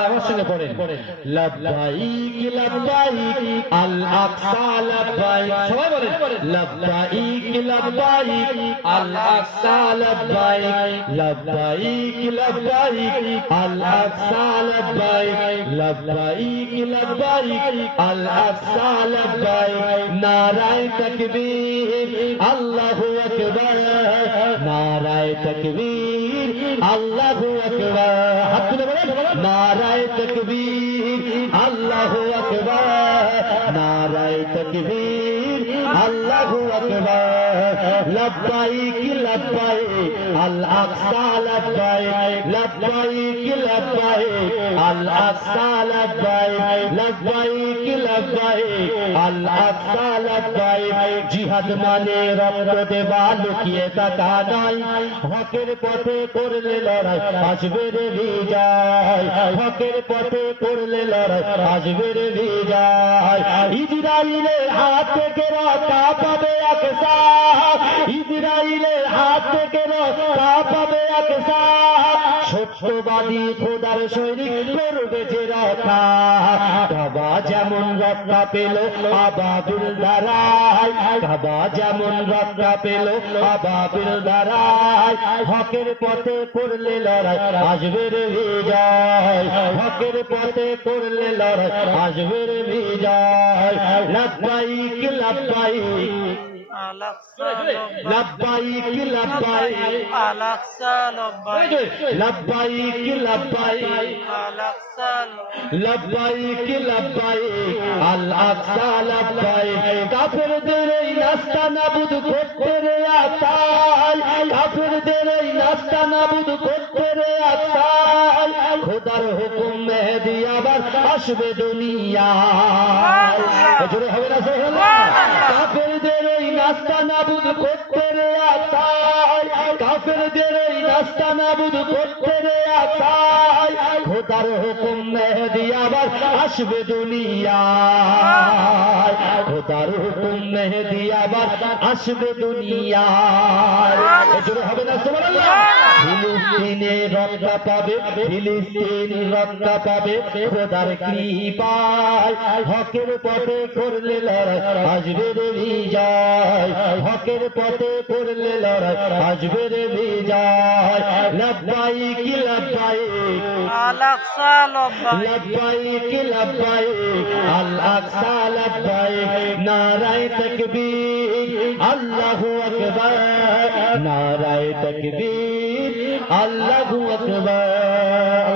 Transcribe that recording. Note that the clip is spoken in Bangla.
আমার সঙ্গে পড়েন লব্বাইক লব্বাইক আল আকসা লব্বাইক সবাই বলেন লব্বাইক লব্বাইক আল আকসা লব্বাইক লব্বাইক লব্বাইক আল আকসা লব্বাইক লব্বাইক লব্বাইক আল আকসা লব্বাইক নারায়ে তাকবীর আল্লাহু আকবার নারায়ে তাকবীর আল্লাহু আকবার হাত তুলে বলেন নারায়ে তাকবীর আল্লাহু আকবার নারায়ে তাকবীর আল্লাহু আকবার লব্বাইক লব্বাইক আল আকসা লব্বাইক লব্বাইক লব্বাইক আল আকসা লব্বাইক লব্বাইক লব্বাইক আল আকসা লব্বাইক জিহাদ মানে রক্ত দেওয়া লুকিয়ে থাকা নয় হকের পথে করলে লড়াই আসবে রে বিজয় হকের পথে করলে লড়াই আসবে রে বিজয় ইসরাইলের হাত থেকে রক্ষা পাবে আকসা ইসরাইলের হাত থেকে রক্ষা পাবে আকসা সত্যবাদী খোদার সৈনিক করবে যে রক্ষা কাবা যেমন রক্ষা পেল আবাবিল দ্বারাই কাবা যেমন রক্ষা পেল আবাবিল দ্বারাই হকের পথে করলে লড়াই আসবে রে বিজয় হকের পথে করলে লড়াই আসবে রে বিজয় লব্বাইক লব্বাইক লব্বাইক লব্বাইক আল আকসা লব্বাইক লব্বাইক লব্বাইক আল আকসা লব্বাইক লব্বাইক আল আকসা লব্বাইক কাফেরদের এই নাস্তা নাবুদ করতে রে আতাই কাফেরদের এই নাস্তা নাবুদ করতে রে আতাই খোদার হুকুম মেহেদী আবার আসবে দুনিয়ায় জোরে হবে না সুবহানাল্লাহ কাফেরদের এই নাস্তা নাবুদ করতে রে আতাই কাফেরদের এই নাস্তা নাবুদ করতে রে আতাই খোদার হুকুম মেহেদী আবার আসবে দুনিয়ায় খোদার হুকুম মেহেদী আবার আসবে দুনিয়ায় জোরে হবে না সুবহানাল্লাহ ফিলিস্তিনে রক্ষা পাবে ফিলিস্তিন রক্ষা পাবে খোদার কৃপায় হকের পথে করলে লড়াই আসবে রে বিজয় হকের পথে করলে লড়াই আসবে রে বিজয় লব্বাইক লব্বাইক আল আকসা লব্বাইক লব্বাইক আল আকসা লব্বাইক নারায়ে তাকবীর আল্লাহু আকবার নারায়ে তাকবীর আল্লাহু আকবার